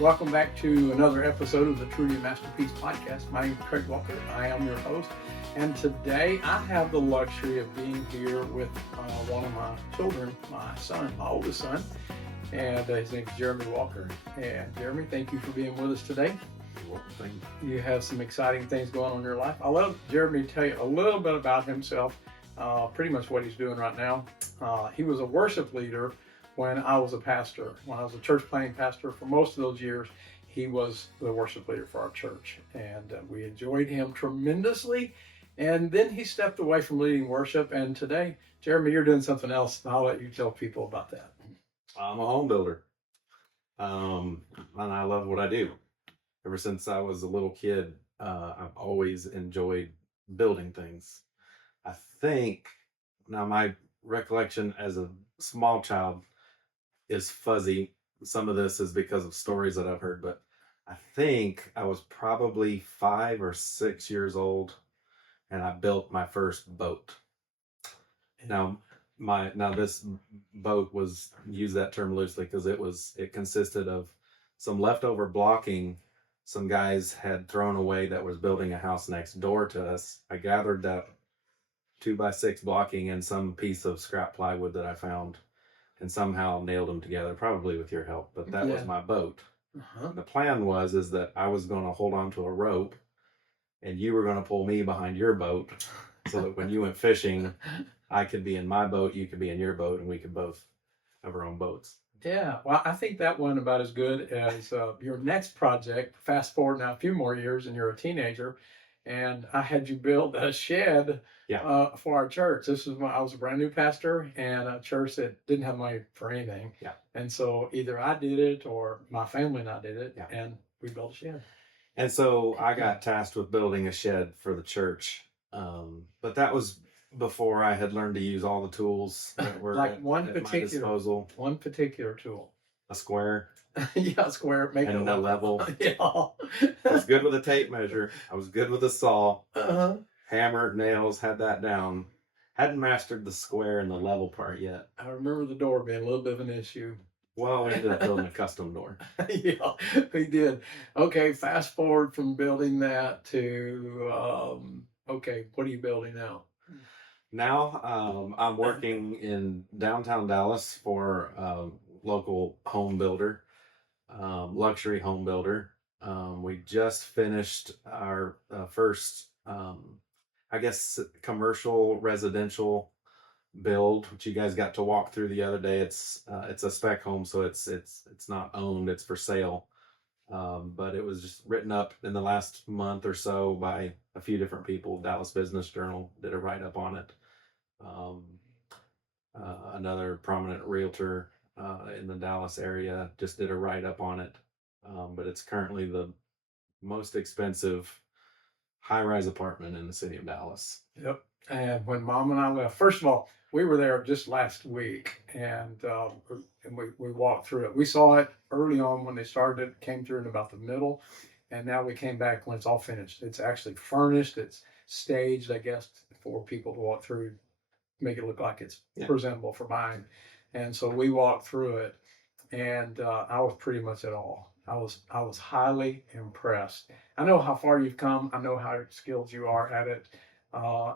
welcome back to another episode of the Truly Masterpiece podcast. My name is Craig Walker. I am your host, and today I have the luxury of being here with one of my children, my son, my oldest son, and his name is Jeremy Walker. And Jeremy, thank you for being with us today. You're welcome. Thank you. You have some exciting things going on in your life. I'll let Jeremy tell you a little bit about himself, pretty much what he's doing right now. He was a worship leader when I was a pastor. When I was a church planting pastor for most of those years, he was the worship leader for our church, and we enjoyed him tremendously. And then he stepped away from leading worship, and today, Jeremy, you're doing something else, and I'll let you tell people about that. I'm a home builder, and I love what I do. Ever since I was a little kid, I've always enjoyed building things. I think, now my recollection as a small child is fuzzy. Some of this is because of stories that I've heard, but I think I was probably 5 or 6 years old, and I built my first boat. Now this boat was, use that term loosely, because it consisted of some leftover blocking some guys had thrown away that was building a house next door to us. I gathered that 2x6 blocking and some piece of scrap plywood that I found, and somehow nailed them together, probably with your help. But that was my boat. The plan is that I was going to hold on to a rope, and you were going to pull me behind your boat, so that when you went fishing, I could be in my boat, you could be in your boat, and we could both have our own boats. Yeah, well, I think that went about as good as your next project. Fast forward now a few more years, and you're a teenager, and I had you build a shed for our church. This was when I was a brand new pastor and a church that didn't have money for anything. Yeah. And so either I did it or my family and I did it, and we built a shed. And so I got tasked with building a shed for the church, but that was before I had learned to use all the tools that were like at my disposal. One particular tool. A square. Yeah, a square. Make and it a level. Yeah. I was good with a tape measure. I was good with a saw. Uh-huh. Hammer, nails, had that down. Hadn't mastered the square and the level part yet. I remember the door being a little bit of an issue. Well, we ended up building a custom door. Yeah, we did. Okay, fast forward from building that to, okay, what are you building now? Now, I'm working in downtown Dallas for a local home builder, luxury home builder. We just finished our first, I guess, commercial residential build, which you guys got to walk through the other day. It's a spec home, so it's not owned, it's for sale. But it was just written up in the last month or so by a few different people. Dallas Business Journal did a write-up on it. Another prominent realtor in the Dallas area just did a write-up on it. But it's currently the most expensive high-rise apartment in the city of Dallas. Yep. And when Mom and I left, first of all, we were there just last week, and we walked through it. We saw it early on when they started, came through in about the middle, and now we came back when it's all finished. It's actually furnished, it's staged, I guess, for people to walk through, make it look like it's presentable for buying. And so we walked through it, and I was pretty much at all. I was highly impressed. I know how far you've come. I know how skilled you are at it.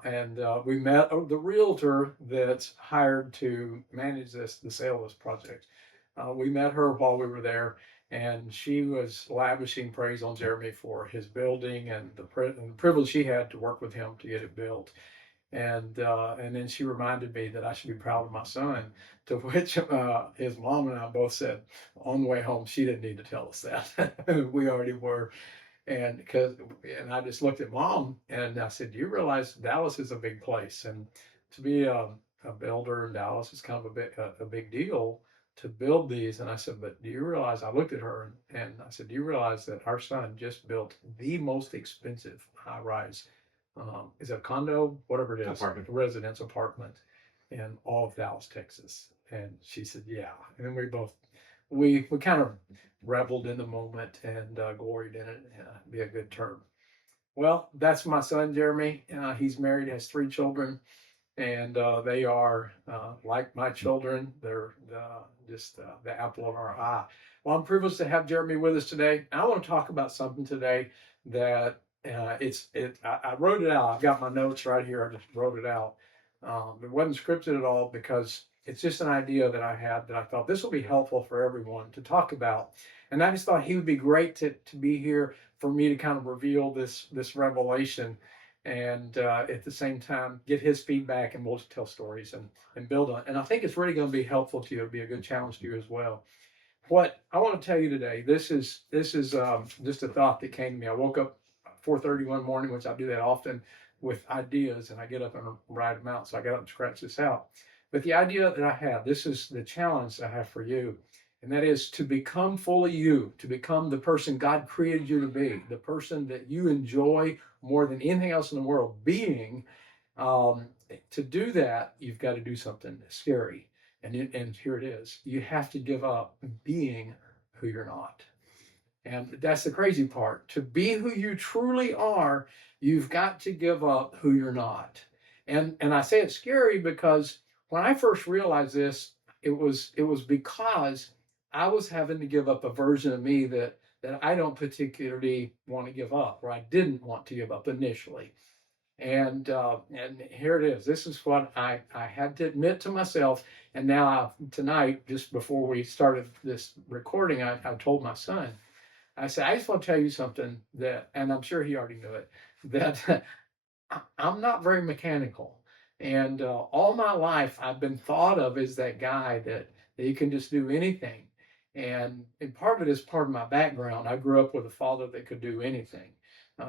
And we met the realtor that's hired to manage the sale of this project. We met her while we were there, and she was lavishing praise on Jeremy for his building and the privilege she had to work with him to get it built. And then she reminded me that I should be proud of my son, to which his mom and I both said on the way home, she didn't need to tell us that. We already were. And I just looked at Mom and I said, do you realize Dallas is a big place? And to be a builder in Dallas is kind of a big deal to build these. And I said, but do you realize, I looked at her and I said, do you realize that our son just built the most expensive high rise, is it a condo, whatever it is, residence apartment in all of Dallas, Texas? And she said, yeah. And then we kind of reveled in the moment and gloried in it. Be a good term. Well, that's my son, Jeremy. He's married, has 3 children, and they are like my children. They're just the apple of our eye. Well, I'm privileged to have Jeremy with us today. I want to talk about something today that I wrote it out. I've got my notes right here. I just wrote it out. It wasn't scripted at all because it's just an idea that I had that I thought this will be helpful for everyone to talk about. And I just thought he would be great to be here for me to kind of reveal this revelation and at the same time get his feedback, and we'll just tell stories and build on it. And I think it's really going to be helpful to you. It'll be a good challenge to you as well. What I want to tell you today, this is just a thought that came to me. I woke up 4:30 one morning, which I do that often with ideas, and I get up and write them out. So I got up and scratched this out. But the idea that I have, this is the challenge I have for you, and that is to become fully you, to become the person God created you to be, the person that you enjoy more than anything else in the world being. To do that, you've got to do something scary. And here it is. You have to give up being who you're not. And that's the crazy part. To be who you truly are, you've got to give up who you're not. And I say it's scary because when I first realized this, it was because I was having to give up a version of me that I don't particularly want to give up, or I didn't want to give up initially. And here it is. This is what I had to admit to myself. And now tonight, just before we started this recording, I told my son, I said, I just want to tell you something that, and I'm sure he already knew it, that I'm not very mechanical. And all my life, I've been thought of as that guy that you can just do anything. And part of it is part of my background. I grew up with a father that could do anything.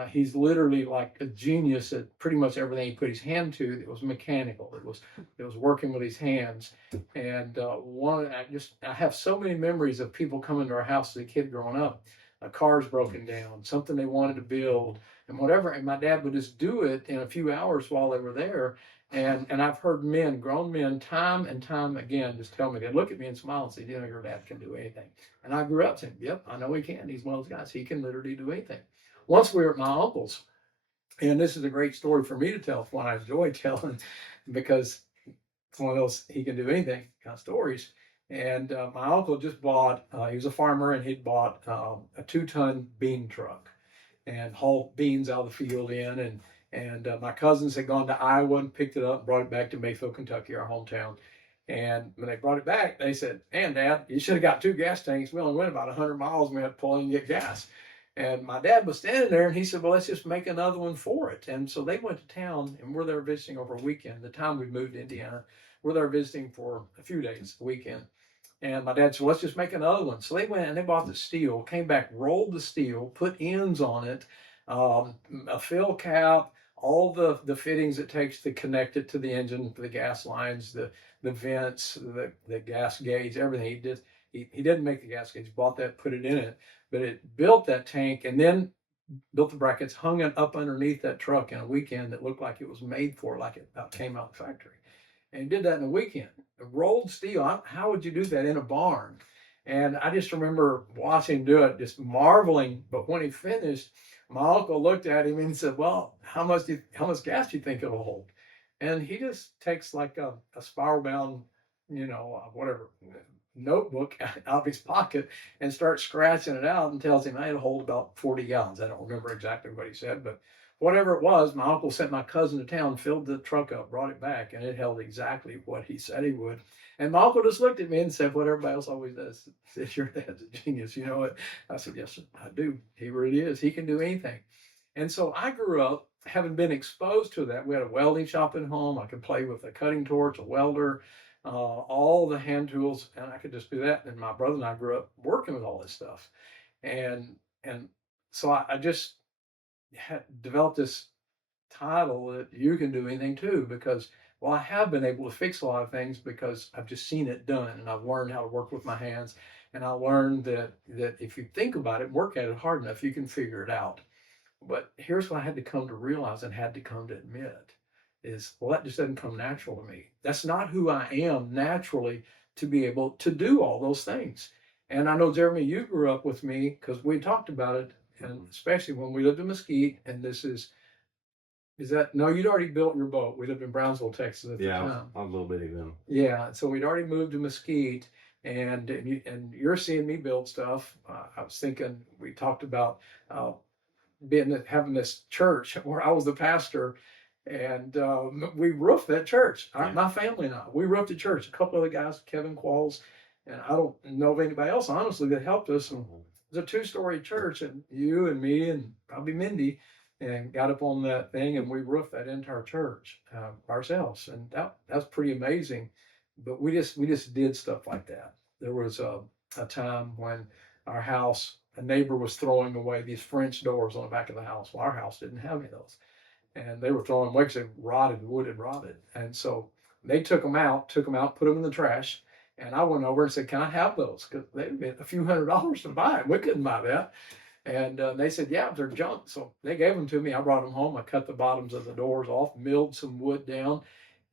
He's literally like a genius at pretty much everything he put his hand to that was mechanical. It was working with his hands. And I have so many memories of people coming to our house as a kid growing up. A car's broken down, something they wanted to build, and whatever. And my dad would just do it in a few hours while they were there. And I've heard men, grown men, time and time again, just tell me, they look at me and smile and say, you know, your dad can do anything. And I grew up saying, yep, I know he can. He's one of those guys. He can literally do anything. Once we were at my uncle's, and this is a great story for me to tell, it's one I enjoy telling, because it's one of those he can do anything kind of stories. And my uncle just bought, he was a farmer, and he'd bought a 2-ton bean truck and hauled beans out of the field in. And my cousins had gone to Iowa and picked it up and brought it back to Mayfield, Kentucky, our hometown. And when they brought it back, they said, man, Dad, you should have got 2 gas tanks. We only went about 100 miles and we had to pull in and get gas. And my dad was standing there, and he said, well, let's just make another one for it. And so they went to town, and we're there visiting over a weekend. The time we moved to Indiana, we're there visiting for a few days, a weekend. And my dad said, well, let's just make another one. So they went and they bought the steel, came back, rolled the steel, put ends on it, a fill cap, all the fittings it takes to connect it to the engine, the gas lines, the vents, the gas gauge, everything. He didn't make the gas gauge, bought that, put it in it, but it built that tank and then built the brackets, hung it up underneath that truck in a weekend that looked like it was made for, like it about came out of the factory. And he did that in a weekend. Rolled steel, how would you do that in a barn? And I just remember watching him do it, just marveling. But when he finished, my uncle looked at him and said, well, how much gas do you think it'll hold? And he just takes like a spiral bound, whatever, notebook out of his pocket and starts scratching it out and tells him, it'll hold about 40 gallons. I don't remember exactly what he said, but whatever it was, my uncle sent my cousin to town, filled the truck up, brought it back, and it held exactly what he said he would. And my uncle just looked at me and said, what everybody else always does, says, your dad's a genius, you know it. I said, yes, sir, I do. He really is. He can do anything. And so I grew up having been exposed to that. We had a welding shop at home. I could play with a cutting torch, a welder, all the hand tools, and I could just do that. And my brother and I grew up working with all this stuff. And so I just had developed this title that you can do anything too, because I have been able to fix a lot of things because I've just seen it done, and I've learned how to work with my hands, and I learned that if you think about it, work at it hard enough, you can figure it out. But here's what I had to come to realize and had to come to admit is, that just doesn't come natural to me. That's not who I am naturally to be able to do all those things. And I know, Jeremy, you grew up with me because we talked about it, and especially when we lived in Mesquite, and no, you'd already built your boat. We lived in Brownsville, Texas at the time. Yeah, a little bitty then. Yeah, so we'd already moved to Mesquite, and you're seeing me build stuff. I was thinking we talked about uh, having this church where I was the pastor, and we roofed that church. Yeah. My family and I, we roofed the church. A couple other guys, Kevin Qualls, and I don't know of anybody else honestly that helped us. And it was a 2-story church, and you and me and probably Mindy and got up on that thing, and we roofed that entire church ourselves, and that's pretty amazing. But we just did stuff like that. There was a time when our house, a neighbor was throwing away these French doors on the back of the house. Well, our house didn't have any of those, and they were throwing them away because they rotted, wood had rotted, and so they took them out, put them in the trash. And I went over and said, "Can I have those?" Because they'd been a few $100s to buy them. We couldn't buy that. And they said, "Yeah, they're junk." So they gave them to me. I brought them home. I cut the bottoms of the doors off, milled some wood down,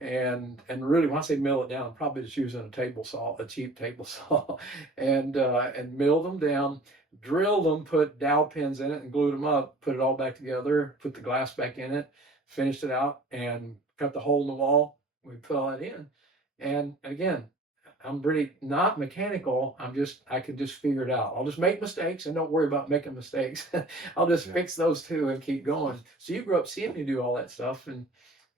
and really, when I say mill it down, I'm probably just using a table saw, a cheap table saw, and milled them down, drilled them, put dowel pins in it, and glued them up. Put it all back together. Put the glass back in it. Finished it out, and cut the hole in the wall. We put all that in, and again, I'm really not mechanical. I can just figure it out. I'll just make mistakes and don't worry about making mistakes. I'll just fix those two and keep going. So you grew up seeing me do all that stuff,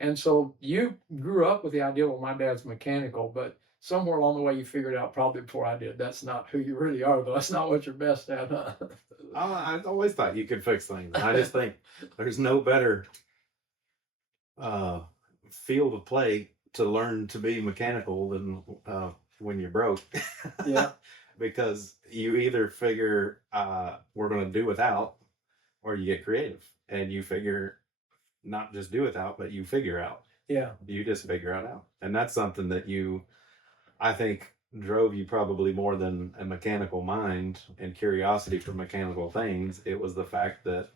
and so you grew up with the idea, well, my dad's mechanical, but somewhere along the way you figured out probably before I did, that's not who you really are, though. That's not what you're best at, huh? I always thought you could fix things. I just think there's no better field of play to learn to be mechanical than when you're broke. Yeah. Because you either figure we're going to do without, or you get creative and you figure not just do without, but you figure out. Yeah. You just figure it out. And that's something that I think drove you probably more than a mechanical mind and curiosity for mechanical things. It was the fact that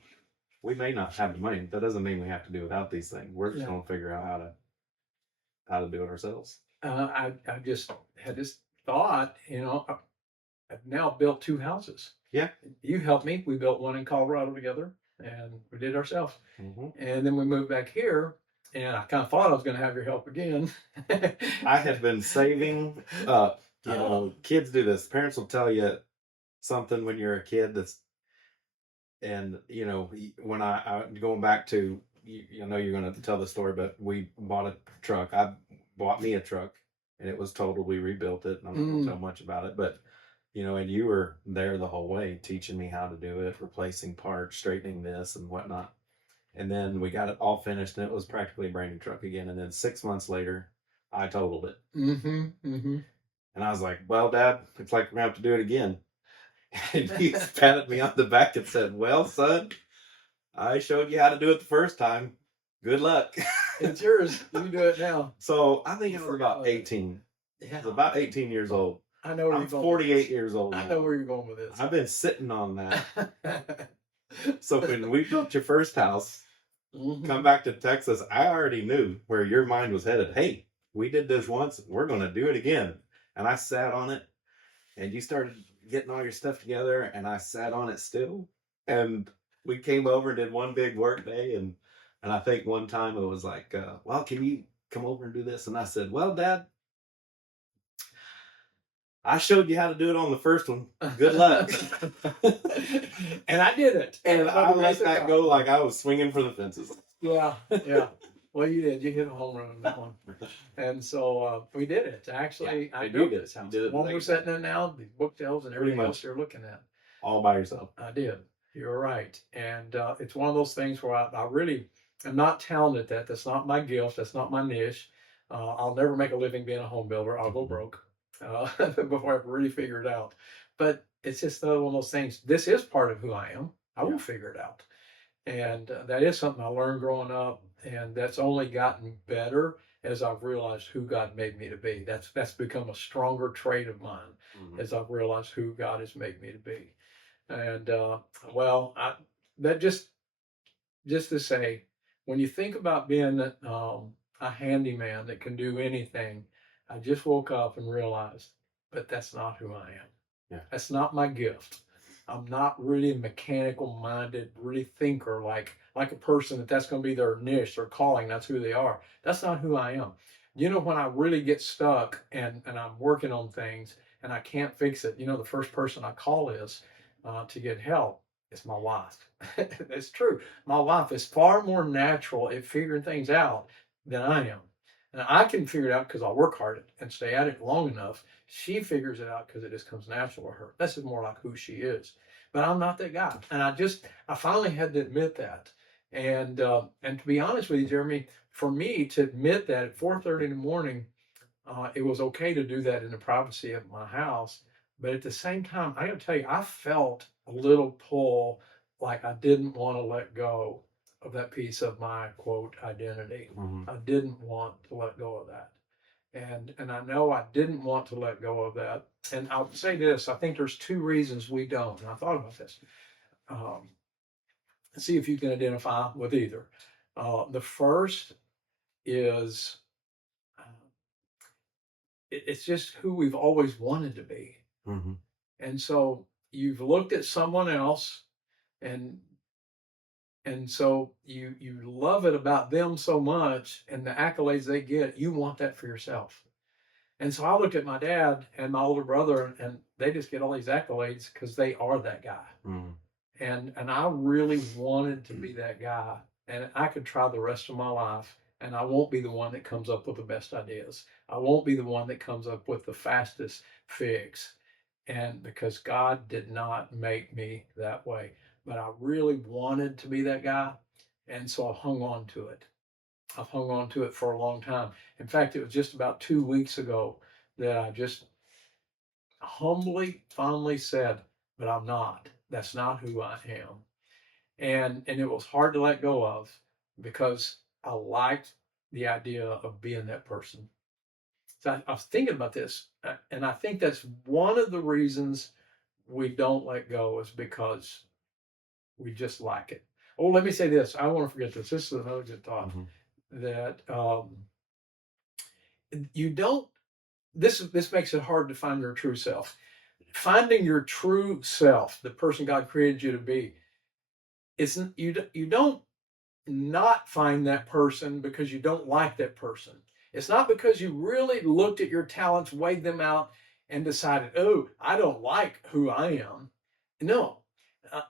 we may not have the money. That doesn't mean we have to do without these things. We're just going to figure out how to do it ourselves. I just had this thought, I've now built 2 houses. Yeah. You helped me. We built one in Colorado together, and we did it ourselves. Mm-hmm. And then we moved back here, and I kind of thought I was going to have your help again. I had been saving up. Kids do this. Parents will tell you something when you're a kid and when I going back to, I know you're going to tell the story, but we bought a truck. I bought me a truck, and it was totaled. We rebuilt it. I'm not going to tell much about it, but and you were there the whole way, teaching me how to do it, replacing parts, straightening this and whatnot. And then we got it all finished, and it was practically a brand new truck again. And then 6 months later, I totaled it. Mm-hmm. Mm-hmm. And I was like, "Well, Dad, looks like we're going to have to do it again." And he patted me on the back and said, "Well, son, I showed you how to do it the first time. Good luck." It's yours. You do it now. So I think I was about 18. Yeah. I was about 18 years old. I know where I'm you're going. 48 years old now. I know where you're going with this. I've been sitting on that. So when we built your first house, come back to Texas, I already knew where your mind was headed. Hey, we did this once. We're going to do it again. And I sat on it, and you started getting all your stuff together, and I sat on it still. And we came over and did one big work day. And I think one time it was like, "Well, can you come over and do this?" And I said, "Well, Dad, I showed you how to do it on the first one. Good luck." And I did it. And I let that go like I was swinging for the fences. Yeah, yeah. Well, you did. You hit a home run on that one. And so we did it. Actually, I built this house. The one we're sitting in now, the bookshelves and everything else you're looking at. All by yourself. I did. You're right. And it's one of those things where I really am not talented at that. That's not my gift. That's not my niche. I'll never make a living being a home builder. I'll go broke before I really figure it out. But it's just another one of those things. This is part of who I am. I will figure it out. And that is something I learned growing up. And that's only gotten better as I've realized who God made me to be. That's become a stronger trait of mine as I've realized who God has made me to be. And that just to say, when you think about being a handyman that can do anything, I just woke up and realized, but that's not who I am. Yeah. That's not my gift. I'm not really mechanical minded, really thinker like a person that's going to be their niche, their calling. That's who they are. That's not who I am. When I really get stuck and I'm working on things and I can't fix it, the first person I call is to get help. It's my wife. It's true. My wife is far more natural at figuring things out than I am. And I can figure it out because I work hard and stay at it long enough. She figures it out because it just comes natural to her. That's just more like who she is. But I'm not that guy. And I finally had to admit that. And to be honest with you, Jeremy, for me to admit that at 4:30 in the morning, it was okay to do that in the privacy of my house. But at the same time, I got to tell you, I felt a little pull, like I didn't want to let go of that piece of my quote identity. Mhm. I didn't want to let go of that. And I know I didn't want to let go of that. And I'll say this, I think there's two reasons we don't. And I thought about this. Um, See if you can identify with either. The first is uh, it's just who we've always wanted to be. Mhm. And so you've looked at someone else and so you love it about them so much and the accolades they get, you want that for yourself. And so I looked at my dad and my older brother and they just get all these accolades because they are that guy. Mhm. And I really wanted to be that guy. And I could try the rest of my life and I won't be the one that comes up with the best ideas. I won't be the one that comes up with the fastest fix. And because God did not make me that way. But I really wanted to be that guy. And so I hung on to it. I've hung on to it for a long time. In fact, it was just about 2 weeks ago that I just humbly, finally said, but I'm not. That's not who I am. And it was hard to let go of because I liked the idea of being that person. So I was thinking about this, and I think that's one of the reasons we don't let go is because we just like it. Oh, let me say this. I don't want to forget this. This is another good thought Mhm. that you don't. This makes it hard to find your true self. Finding your true self, the person God created you to be, it's you don't not find that person because you don't like that person. It's not because you really looked at your talents, weighed them out, and decided, oh, I don't like who I am. No,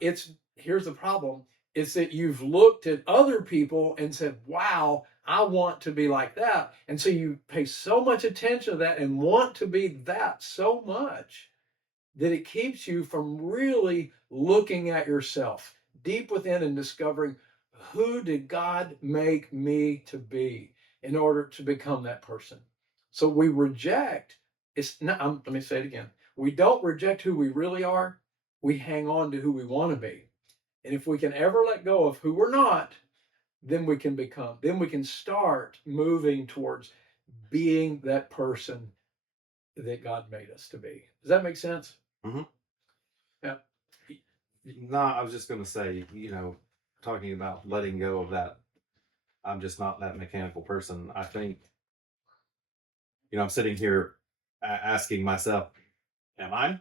it's here's the problem. It's that you've looked at other people and said, wow, I want to be like that. And so you pay so much attention to that and want to be that so much that it keeps you from really looking at yourself deep within and discovering who did God make me to be in order to become that person. So we reject, it's not, let me say it again. We don't reject who we really are. We hang on to who we want to be. And if we can ever let go of who we're not, then we can start moving towards being that person that God made us to be. Does that make sense? Mhm. Yeah. No, I was just going to say, talking about letting go of that, I'm just not that mechanical person. I think, I'm sitting here asking myself, am I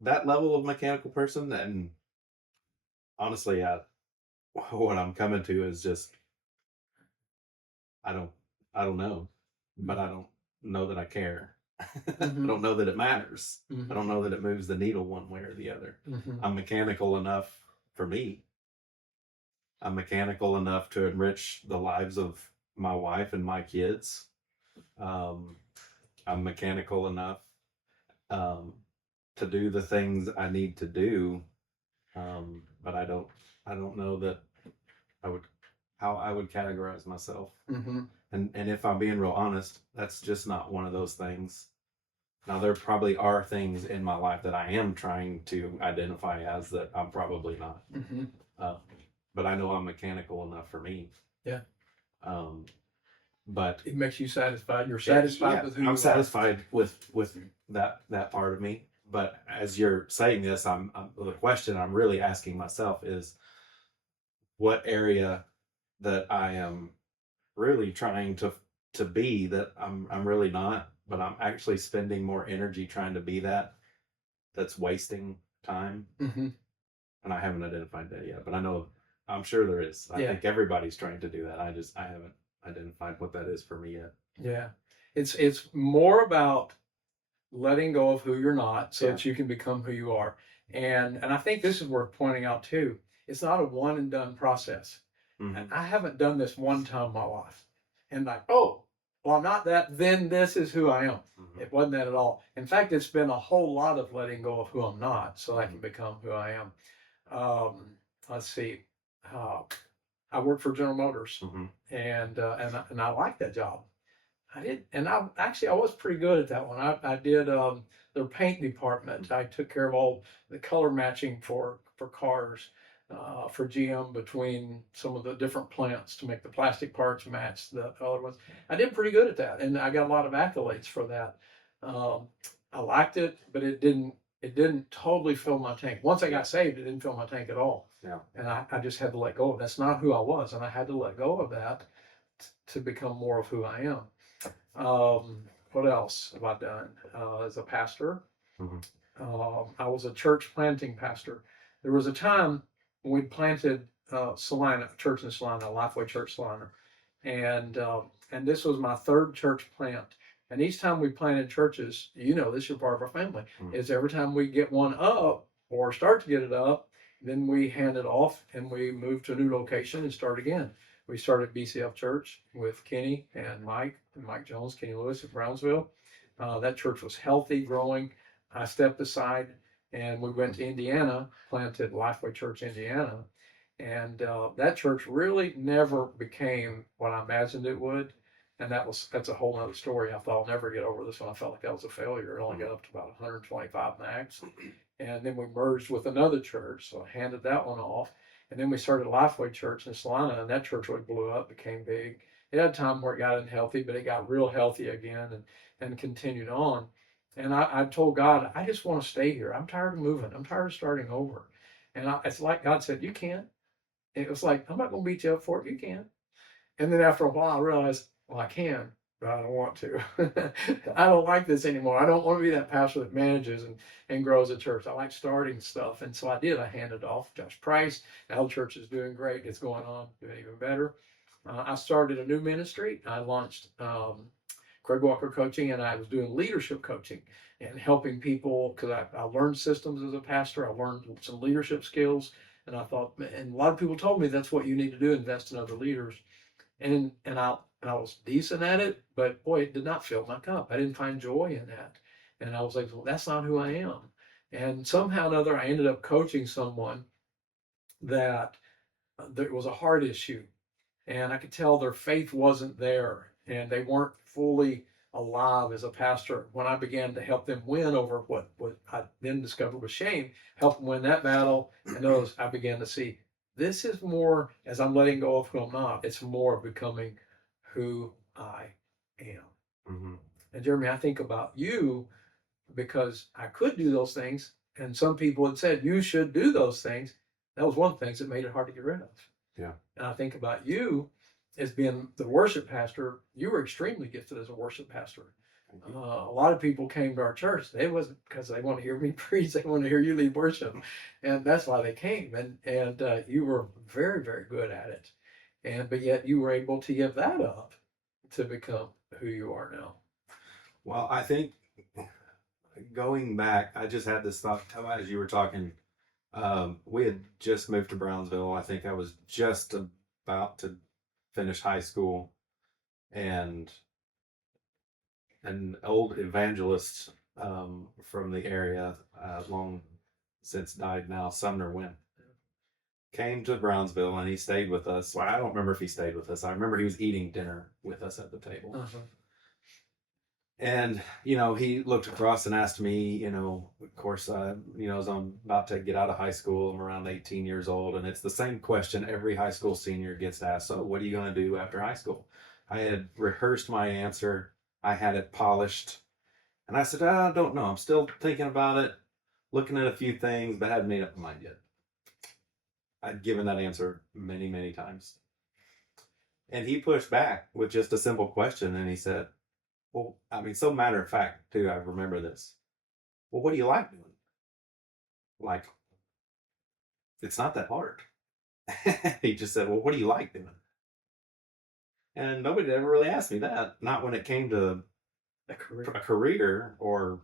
that level of mechanical person? And honestly, what I'm coming to is just, I don't, I don't know, but I don't know that I care. I Mm-hmm. don't know that it matters. Mm-hmm. I don't know that it moves the needle one way or the other. Mm-hmm. I'm mechanical enough for me. I'm mechanical enough to enrich the lives of my wife and my kids. Um, I'm mechanical enough um, to do the things I need to do, but I don't know that I would how I would categorize myself. Mm-hmm. And if I'm being real honest, that's just not one of those things. Now there probably are things in my life that I am trying to identify as that I'm probably not. Mm-hmm. Uh, but I know I'm mechanical enough for me. Yeah. Um, but It makes you satisfied. You're satisfied yeah, with who you I'm are. satisfied with that part of me. But as you're saying this, the question I'm really asking myself is what area that I am really trying to be that I'm really not, but I'm actually spending more energy trying to be that's wasting time. Mm-hmm. And I haven't identified that yet, but I'm sure there is. I Yeah. think everybody's trying to do that. I haven't identified what that is for me yet. Yeah. It's more about letting go of who you're not so Yeah. that you can become who you are. And I think this is worth pointing out too. It's not a one and done process. Mhm. And I haven't done this one time in my life. And like, oh, well, I'm not that, then this is who I am. Mhm. It wasn't that at all. In fact, it's been a whole lot of letting go of who I'm not so I can become who I am. Let's see. I worked for General Motors, Mhm. and I liked that job. I did, and I was pretty good at that one. I did their paint department. I took care of all the color matching for cars for GM between some of the different plants to make the plastic parts match the other ones. I did pretty good at that, and I got a lot of accolades for that. Um, I liked it, but it didn't totally fill my tank. Once I got saved, it didn't fill my tank at all. Yeah. And I just had to let go of it. That's not who I was, and I had to let go of that to become more of who I am. What else have I done as a pastor? Mhm. I was a church planting pastor. There was a time when we planted Salina, a church in Salina, Lifeway Church Salina, and this was my third church plant. And each time we planted churches, this is part of our family. Mhm. Is every time we get one up or start to get it up, then we hand it off and we move to a new location and start again. We started BCF Church with Kenny and Mike Jones, Kenny Lewis at Brownsville. That church was healthy, growing. I stepped aside and we went to Indiana, planted Lifeway Church Indiana. And that church really never became what I imagined it would. And that's a whole other story. I thought I'll never get over this one. I felt like that was a failure. It only got up to about 125 max. And then we merged with another church, so I handed that one off. And then we started Lifeway Church in Salina, and that church really blew up, became big. It had a time where it got unhealthy, but it got real healthy again and continued on. And I told God, I just want to stay here. I'm tired of moving. I'm tired of starting over. And it's like God said, you can't. And it was like, I'm not going to beat you up for it. You can. And then after a while, I realized, well, I can, but I don't want to. I don't like this anymore. I don't want to be that pastor that manages and grows a church. I like starting stuff. And so I did. I handed off Josh Price. Now the church is doing great. It's going on, doing even better. I started a new ministry. I launched Craig Walker Coaching, and I was doing leadership coaching and helping people because I learned systems as a pastor. I learned some leadership skills. And I thought, and a lot of people told me that's what you need to do, invest in other leaders. And I was decent at it, but boy, it did not fill my cup. I didn't find joy in that. And I was like, well, that's not who I am. And somehow or another, I ended up coaching someone that there was a heart issue. And I could tell their faith wasn't there and they weren't fully alive as a pastor. When I began to help them win over what I then discovered was shame, help them win that battle, and those I began to see this is more, as I'm letting go of who I'm not, it's more of becoming who I am. Mhm. And Jeremy, I think about you because I could do those things, and some people had said you should do those things. That was one of the things that made it hard to get rid of. Yeah. And I think about you as being the worship pastor. You were extremely gifted as a worship pastor. A lot of people came to our church. They wasn't because they want to hear me preach. They want to hear you lead worship, and that's why they came. And you were very, very good at it. But yet you were able to give that up to become who you are now. Well, I think going back, I just had this thought as you were talking. We had just moved to Brownsville. I think I was just about to finish high school, and an old evangelist from the area, long since died now, Sumner Wynn, came to Brownsville and he stayed with us. Well, I don't remember if he stayed with us. I remember he was eating dinner with us at the table. Uh-huh. And, he looked across and asked me, of course, as I'm about to get out of high school, I'm around 18 years old. And it's the same question every high school senior gets asked. So what are you going to do after high school? I had rehearsed my answer. I had it polished. And I said, I don't know. I'm still thinking about it, looking at a few things, but hadn't made up my mind yet. I'd given that answer many, many times. And he pushed back with just a simple question. And he said, well, so matter of fact, too, I remember this. Well, what do you like doing? Like, it's not that hard. He just said, well, what do you like doing? And nobody ever really asked me that. Not when it came to A career. a career or,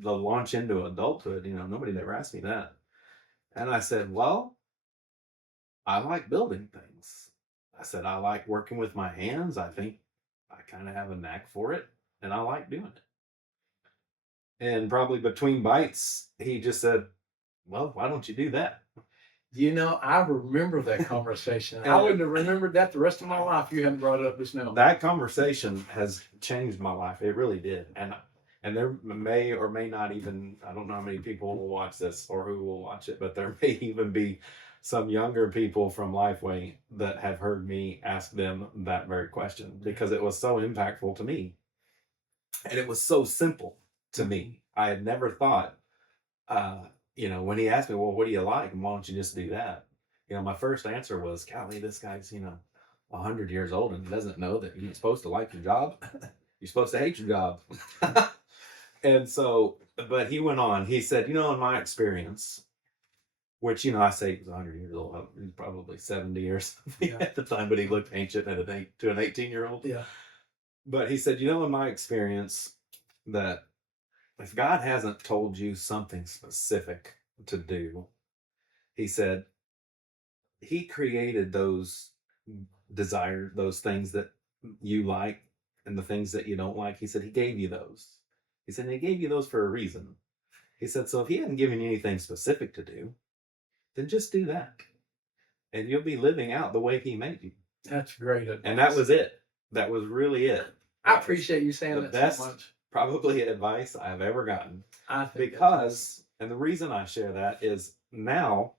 the launch into adulthood. Nobody ever asked me that. And I said, well, I like building things. I said, I like working with my hands. I think I kind of have a knack for it and I like doing it. And probably between bites, he just said, well, why don't you do that? I remember that conversation. I wouldn't have remembered that the rest of my life. You hadn't brought it up just now. That conversation has changed my life. It really did. And there may or may not even, I don't know how many people will watch this or who will watch it, but there may even be some younger people from Lifeway that have heard me ask them that very question because it was so impactful to me. And it was so simple to me. I had never thought, when he asked me, well, what do you like? And why don't you just do that? My first answer was, golly, this guy's, 100 years old and doesn't know that you're supposed to like your job. You're supposed to hate your job. And so, but he went on, he said, in my experience, which, I say he was 100 years old, he was probably 70 or something at the time, but he looked ancient to an 18-year-old. Yeah. But he said, in my experience, that if God hasn't told you something specific to do, he said, he created those desires, those things that you like and the things that you don't like. He said, he gave you those. He said, he gave you those for a reason. He said, so if he hadn't given you anything specific to do, then just do that. And you'll be living out the way he made you. That's great advice. And that was it. That was really it. I appreciate you saying that so much. Probably advice I've ever gotten. I think and the reason I share that is now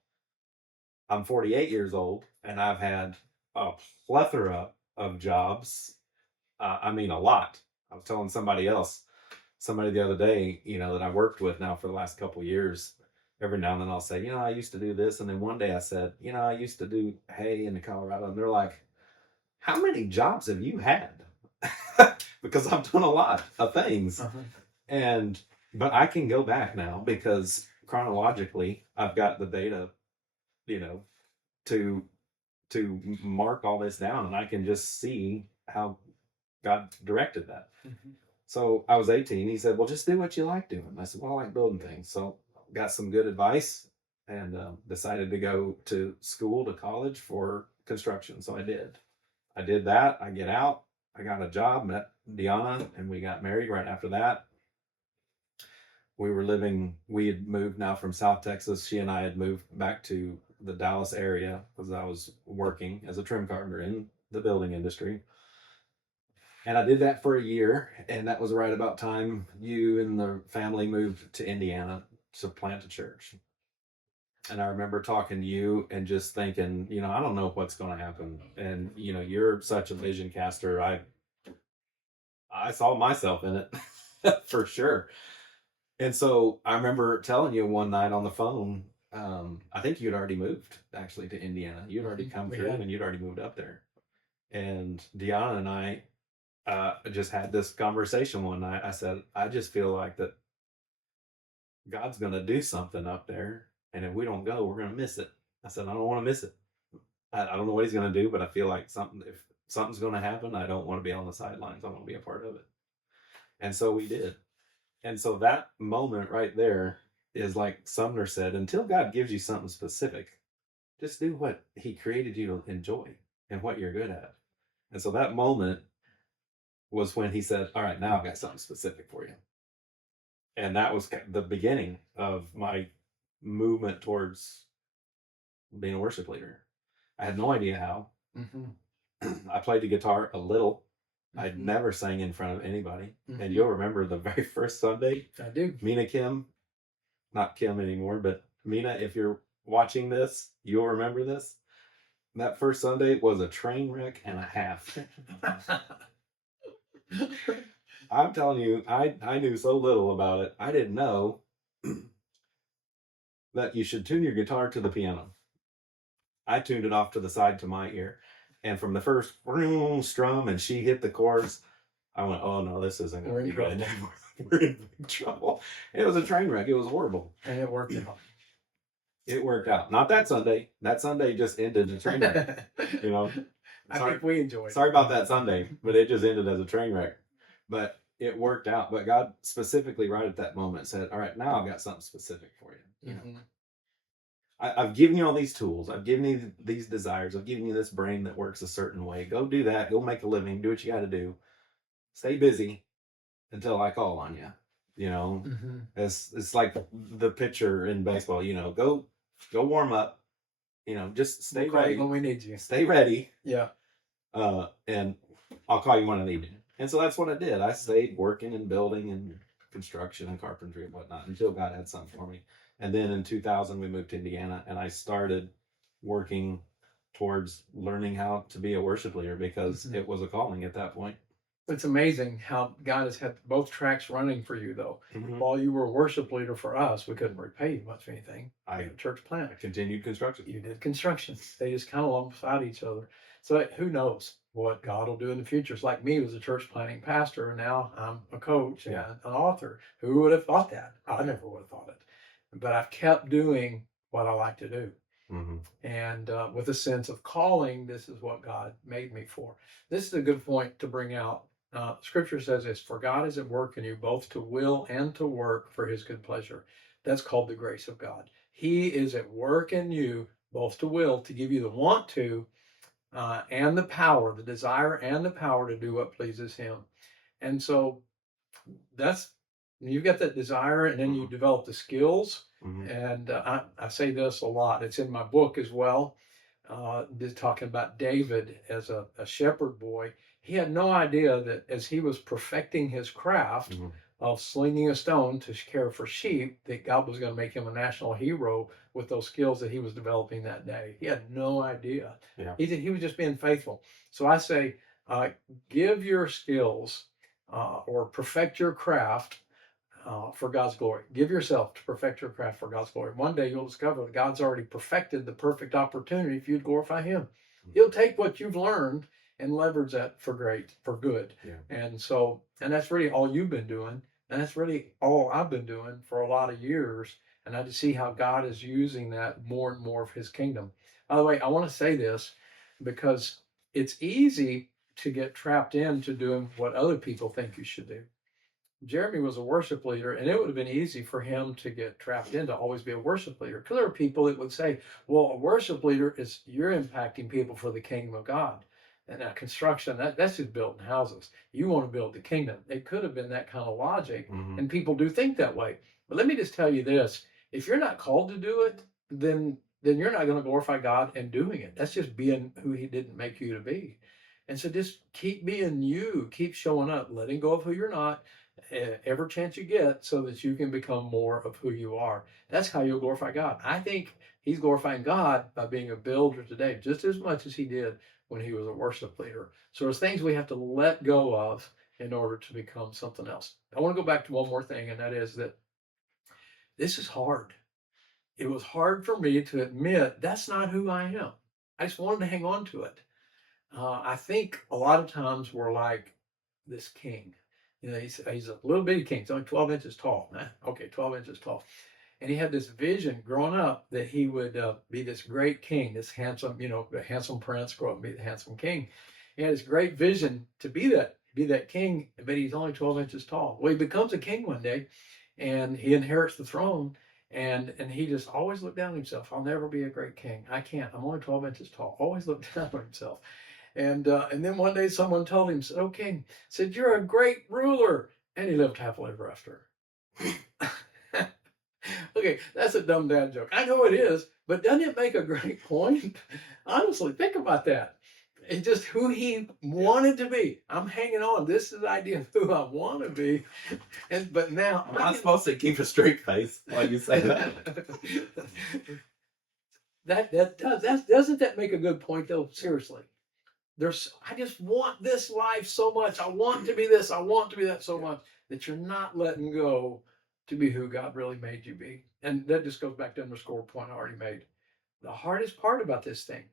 I'm 48 years old and I've had a plethora of jobs. I mean, a lot. I was telling somebody the other day, that I worked with now for the last couple of years. Every now and then I'll say, I used to do this. And then one day I said, I used to do hay in Colorado. And they're like, how many jobs have you had? Because I've done a lot of things. But I can go back now because chronologically I've got the data, to mark all this down, and I can just see how God directed that. So I was 18. He said, well, just do what you like doing. I said, well, I like building things. So got some good advice and decided to go to college for construction. So I did that. I get out. I got a job, met Deanna, and we got married right after that. We had moved now from South Texas. She and I had moved back to the Dallas area because I was working as a trim carpenter in the building industry. And I did that for a year. And that was right about time you and the family moved to Indiana to plant a church. And I remember talking to you and just thinking, I don't know what's going to happen. And, you're such a vision caster. I saw myself in it for sure. And so I remember telling you one night on the phone, I think you'd already moved actually to Indiana. You'd already come through and you'd already moved up there. And Deanna and I just had this conversation one night. I said, I just feel like that God's going to do something up there. And if we don't go, we're going to miss it. I said, I don't want to miss it. I don't know what he's going to do, but I feel like if something's going to happen, I don't want to be on the sidelines. I want to be a part of it. And so we did. And so that moment right there is like Sumner said, until God gives you something specific, just do what he created you to enjoy and what you're good at. And so that moment was when he said, all right, now I've got something specific for you. And that was the beginning of my movement towards being a worship leader. I had no idea how. I played the guitar a little. I'd never sang in front of anybody. And you'll remember the very first Sunday. I do. Mina Kim, not Kim anymore, but Mina, if you're watching this, you'll remember this. That first Sunday was a train wreck and a half. I'm telling you, I knew so little about it. I didn't know that you should tune your guitar to the piano. I tuned it off to the side to my ear. And from the first strum and she hit the chords, I went, oh no, this isn't going to be good. We're in big trouble. It was a train wreck. It was horrible. And it worked out. It worked out. Not that Sunday. That Sunday just ended a train wreck. I think we enjoyed it. Sorry about that Sunday, but it just ended as a train wreck. but it worked out. But God specifically, right at that moment, said, "All right, now I've got something specific for you. You know, Mhm. I've given you all these tools. I've given you these desires. I've given you this brain that works a certain way. Go do that. Go make a living. Do what you got to do. Stay busy until I call on you." You know, Mhm. it's like the pitcher in baseball. You know, go warm up. You know, just We'll stay call you ready. when we need you. Stay ready. Yeah. And I'll call you when I need you. And so that's what I did. I stayed working and building and construction and carpentry and whatnot until God had something for me. And then in 2000, we moved to Indiana, and I started working towards learning how to be a worship leader because Mhm. it was a calling at that point. It's amazing how God has had both tracks running for you, though. Mhm. While you were a worship leader for us, we couldn't repay you much of anything. I- You had a church plant. I continued construction. You did construction. They just kind of alongside each other. So who knows what God will do in the future? It's like me as a church planting pastor, and now I'm a coach and Yeah. an author. Who would have thought that? I never would have thought it. But I've kept doing what I like to do. Mhm. And with a sense of calling, this is what God made me for. This is a good point to bring out. Scripture says this: "For God is at work in you both to will and to work for his good pleasure." That's called the grace of God. He is at work in you both to will, to give you the want to, and the power, the desire and the power to do what pleases him. And so that's, you've got that desire, and then you develop the skills. Mhm. And I say this a lot, it's in my book as well. Just talking about David as a shepherd boy. He had no idea that as he was perfecting his craft Mhm. of slinging a stone to care for sheep, that God was going to make him a national hero with those skills that he was developing that day. He had no idea. Yeah. He was just being faithful. So I say, give your skills, or perfect your craft for God's glory. Give yourself to perfect your craft for God's glory. One day you'll discover that God's already perfected the perfect opportunity for you to glorify Him. He'll take what you've learned and leverage that for good. Yeah. And so, and that's really all you've been doing. And that's really all I've been doing for a lot of years. And I just see how God is using that more and more of His kingdom. By the way, I want to say this because it's easy to get trapped into doing what other people think you should do. Jeremy was a worship leader, and it would have been easy for him to get trapped in to always be a worship leader. Because there are people that would say, well, a worship leader is you're impacting people for the kingdom of God. And that construction, that's just building houses. You want to build the kingdom. It could have been that kind of logic, Mhm. and people do think that way. But let me just tell you this: if you're not called to do it, then you're not going to glorify God in doing it. That's just being who He didn't make you to be. And so just keep being you, keep showing up, letting go of who you're not, every chance you get, so that you can become more of who you are. That's how you'll glorify God. I think He's glorifying God by being a builder today, just as much as He did when He was a worship leader. So there's things we have to let go of in order to become something else. I want to go back to one more thing, and that is that this is hard. It was hard for me to admit that's not who I am. I just wanted to hang on to it. I think a lot of times we're like this king. You know, he's a little bitty king. He's only 12 inches tall. Okay, 12 inches tall. And he had this vision growing up that he would be this great king, this handsome, the handsome prince, grow up and be the handsome king. He had this great vision to be that king, but he's only 12 inches tall. Well, he becomes a king one day, and he inherits the throne. And he just always looked down on himself. I'll never be a great king. I can't. I'm only 12 inches tall. Always looked down on himself. And then one day someone told him, said, "Oh, king," said, "you're a great ruler." And he lived happily ever after. Okay, that's a dumb dad joke. I know it is, but doesn't it make a great point? Honestly, think about that. It's just who he wanted to be. I'm hanging on. This is the idea of who I want to be. But now I'm not supposed to keep a straight face while you say that. Doesn't that make a good point though? Seriously. I just want this life so much. I want to be this. I want to be that so much that you're not letting go to be who God really made you be. And that just goes back to underscore a point I already made. The hardest part about this thing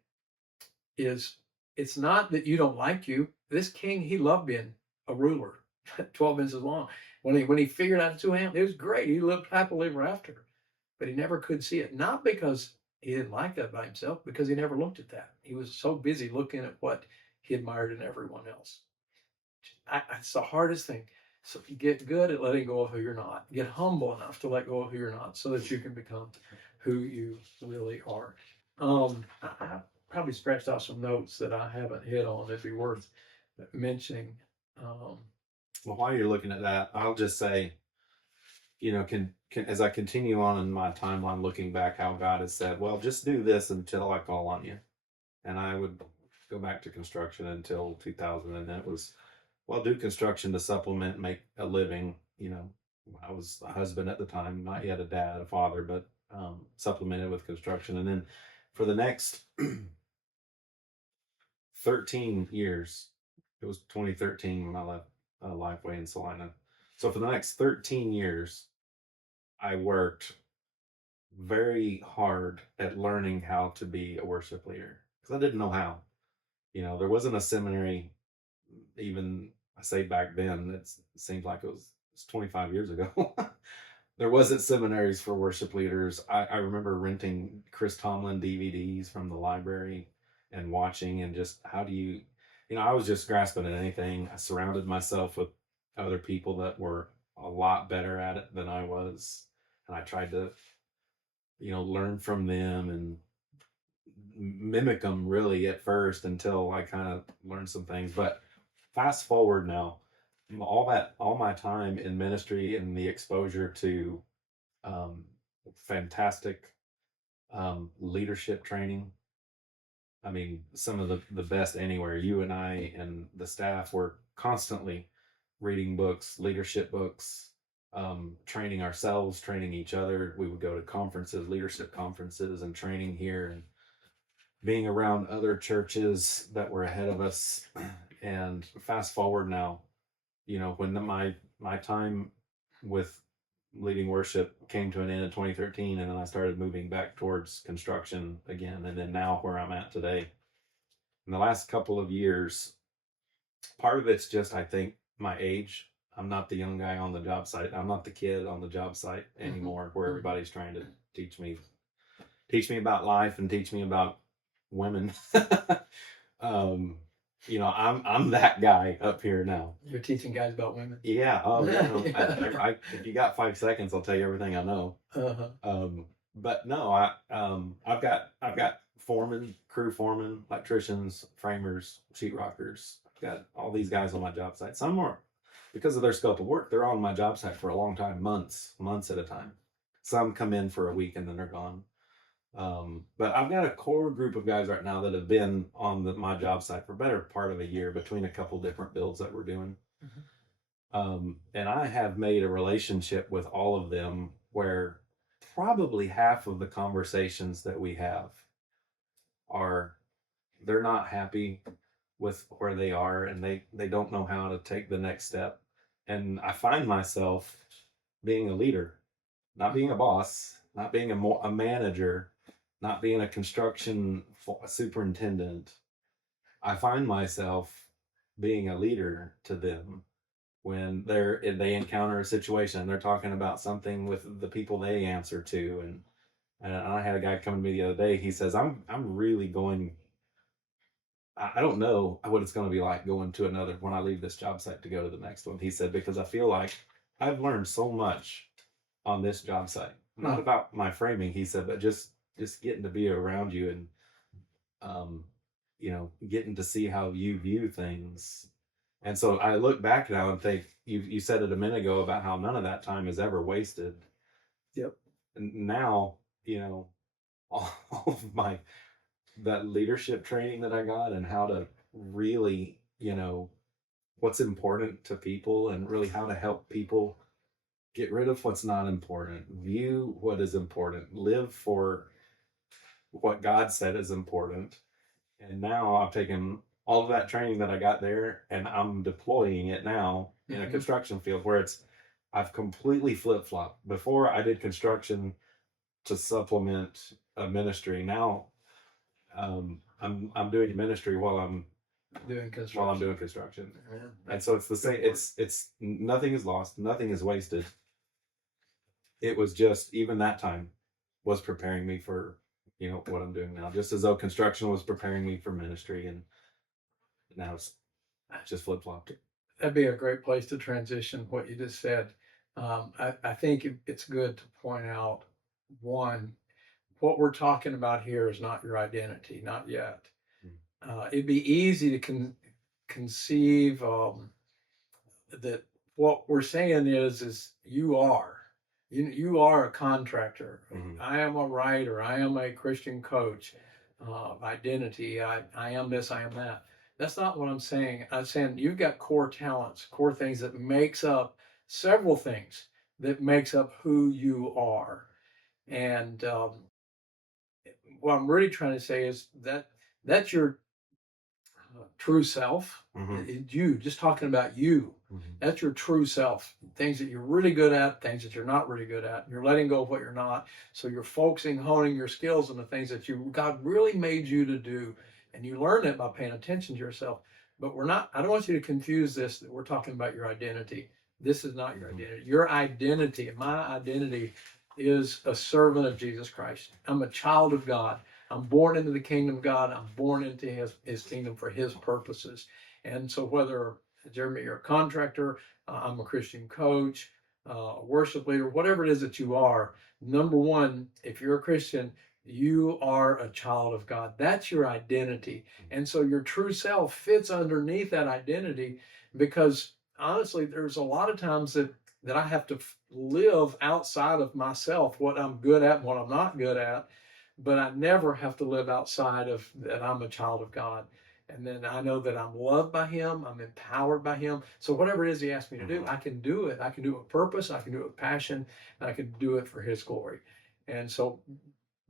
is it's not that you don't like you. This king, he loved being a ruler, 12 inches long. When he figured out his two hands, it was great. He lived happily ever after, but he never could see it. Not because he didn't like that by himself, because he never looked at that. He was so busy looking at what he admired in everyone else. it's the hardest thing. So you get good at letting go of who you're not. Get humble enough to let go of who you're not, so that you can become who you really are. I probably scratched out some notes that I haven't hit on. It'd be worth mentioning. Um, Well, while you're looking at that, I'll just say, can as I continue on in my timeline, looking back, how God has said, well, just do this until I call on you. And I would go back to construction until 2000. And then it was, well, do construction to supplement, make a living. I was a husband at the time, not yet a dad, a father, but supplemented with construction. And then for the next 13 years, it was 2013 when I left Lifeway in Salina. So for the next 13 years, I worked very hard at learning how to be a worship leader because I didn't know how. There wasn't a seminary, even I say back then, it seems like it's 25 years ago. There wasn't seminaries for worship leaders. I remember renting Chris Tomlin DVDs from the library and watching, and just how do you, I was just grasping at anything. I surrounded myself with other people that were a lot better at it than I was. And I tried to, learn from them and mimic them really at first until I kind of learned some things. But fast forward now, all my time in ministry and the exposure to fantastic leadership training. I mean, some of the best anywhere. You and I and the staff were constantly reading books, leadership books, training ourselves, training each other. We would go to conferences, leadership conferences, and training here, and being around other churches that were ahead of us. And fast forward now, when my time with leading worship came to an end in 2013, and then I started moving back towards construction again, and then now where I'm at today. In the last couple of years, part of it's just, I think, my age. I'm not the young guy on the job site. I'm not the kid on the job site anymore, where everybody's trying to teach me about life and teach me about women. I'm that guy up here now. You're teaching guys about women. Yeah. Oh, yeah. If you got 5 seconds, I'll tell you everything I know. Uh-huh. But no, I've got foremen, crew foremen, electricians, framers, sheetrockers. I've got all these guys on my job site. Some more, because of their scope of work, they're on my job site for a long time, months at a time. Some come in for a week and then they're gone. But I've got a core group of guys right now that have been on my job site for a better part of a year, between a couple different builds that we're doing. And I have made a relationship with all of them where probably half of the conversations that we have they're not happy with where they are, and they don't know how to take the next step. And I find myself being a leader, not being a boss, not being a manager, not being a construction superintendent. I find myself being a leader to them when they encounter a situation and they're talking about something with the people they answer to. And I had a guy come to me the other day. He says, I'm really going, I don't know what it's going to be like going to another, when I leave this job site to go to the next one. He said, because I feel like I've learned so much on this job site. Not about my framing, he said, but just getting to be around you, and getting to see how you view things. And so I look back now and think, you said it a minute ago about how none of that time is ever wasted. Yep. And now, all of that leadership training that I got, and how to really, what's important to people, and really how to help people get rid of what's not important, view what is important, live for what God said is important. And now I've taken all of that training that I got there, and I'm deploying it now in a construction field where I've completely flip-flopped. Before, I did construction to supplement a ministry. Now I'm doing ministry while I'm doing construction. Yeah. And so it's the same. It's nothing is lost, nothing is wasted. It was just, even that time was preparing me for what I'm doing now, just as though construction was preparing me for ministry, and now it's just flip-flopped. that'd be a great place to transition what you just said. I think it's good to point out one, what we're talking about here is not your identity, not yet. It'd be easy to conceive that what we're saying is you are. You are a contractor. Mhm. I am a writer. I am a Christian coach. Identity. I am this. I am that. That's not what I'm saying. I'm saying you've got core talents, core things that makes up several things that makes up who you are. And what I'm really trying to say is that that's your true self. You, just talking about you. That's your true self. Things that you're really good at, things that you're not really good at. You're letting go of what you're not. So you're focusing, honing your skills on the things that God really made you to do. And you learn that by paying attention to yourself. But I don't want you to confuse this, that we're talking about your identity. This is not your identity. Your identity, my identity, is a servant of Jesus Christ. I'm a child of God. I'm born into the kingdom of God. I'm born into his kingdom for his purposes. And so whether, Jeremy, you're a contractor, I'm a Christian coach, a worship leader, whatever it is that you are, number one, if you're a Christian, you are a child of God. That's your identity. And so your true self fits underneath that identity, because honestly, there's a lot of times that I have to live outside of myself, what I'm good at and what I'm not good at. But I never have to live outside of that. I'm a child of God. And then I know that I'm loved by him. I'm empowered by him. So whatever it is he asks me to do, I can do it. I can do it with purpose. I can do it with passion. And I can do it for his glory. And so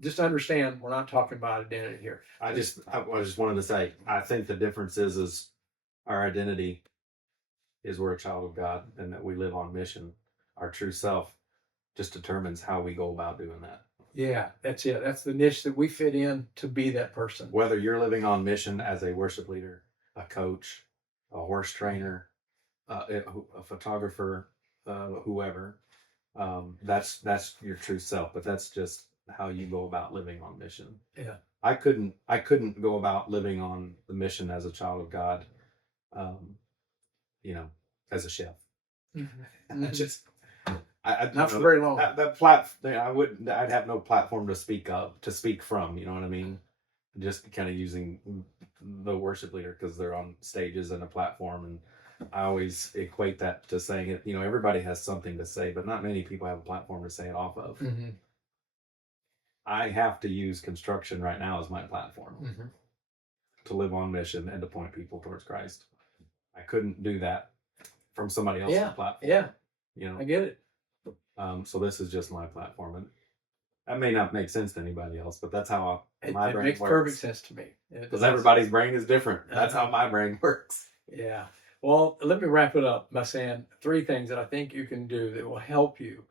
just understand, we're not talking about identity here. I just wanted to say, I think the difference is our identity is we're a child of God and that we live on mission. Our true self just determines how we go about doing that. Yeah, that's it. That's the niche that we fit in to be that person. Whether you're living on mission as a worship leader, a coach, a horse trainer, a photographer, whoever, that's your true self. But that's just how you go about living on mission. Yeah, I couldn't go about living on the mission as a child of God, as a chef. mm-hmm. Not for very long. I'd have no platform to speak from. You know what I mean? Just kind of using the worship leader because they're on stages and a platform, and I always equate that to saying it. Everybody has something to say, but not many people have a platform to say it off of. Mm-hmm. I have to use construction right now as my platform to live on mission and to point people towards Christ. I couldn't do that from somebody else's platform. Yeah, I get it. So this is just my platform, and that may not make sense to anybody else, but that's how my brain makes works. Perfect sense to me. Because everybody's brain is different. That's how my brain works. Yeah. Well, let me wrap it up by saying 3 things that I think you can do that will help you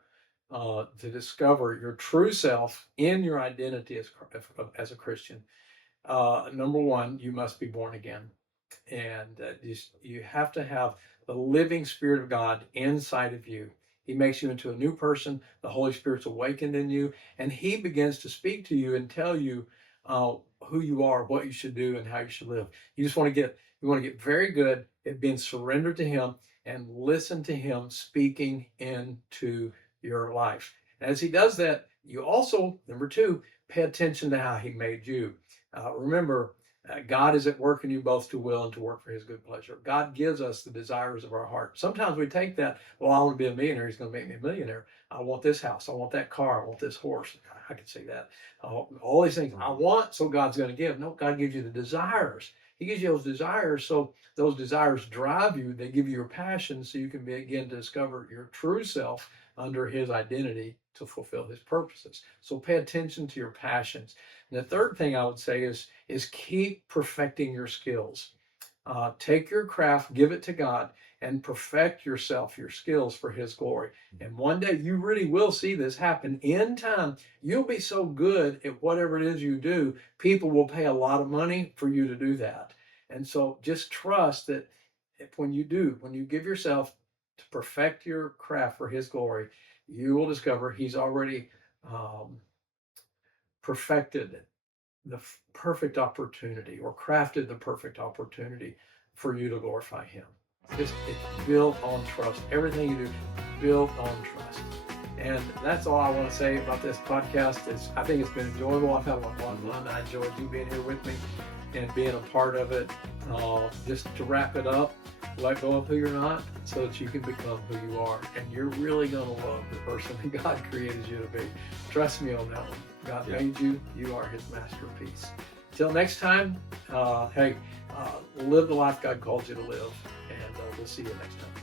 to discover your true self in your identity as a Christian. Number 1, you must be born again. And you have to have the living Spirit of God inside of you. He makes you into a new person. The Holy Spirit's awakened in you, and he begins to speak to you and tell you who you are, what you should do, and how you should live. You want to get very good at being surrendered to him and listen to him speaking into your life. And as he does that, you also, number 2, pay attention to how he made you. Remember, God is at work in you both to will and to work for his good pleasure. God gives us the desires of our heart. Sometimes we take that, well, I want to be a millionaire. He's going to make me a millionaire. I want this house. I want that car. I want this horse. I can say that. All these things I want, so God's going to give. No, God gives you the desires. He gives you those desires, so those desires drive you. They give you your passion, so you can begin to discover your true self under his identity to fulfill his purposes. So pay attention to your passions. And the third thing I would say is keep perfecting your skills. Take your craft, give it to God, and perfect yourself, your skills for his glory. And one day you really will see this happen. In time, you'll be so good at whatever it is you do, people will pay a lot of money for you to do that. And so just trust that when you give yourself to perfect your craft for his glory, you will discover he's already perfected the perfect opportunity, or crafted the perfect opportunity for you to glorify him. It's built on trust. Everything you do is built on trust. And that's all I want to say about this podcast. Is I think it's been enjoyable. I've had a lot of fun. I enjoyed you being here with me and being a part of it. Just to wrap it up, let go of who you're not so that you can become who you are. And you're really going to love the person that God created you to be. Trust me on that one. God made you. You are his masterpiece. Till next time, live the life God called you to live. And we'll see you next time.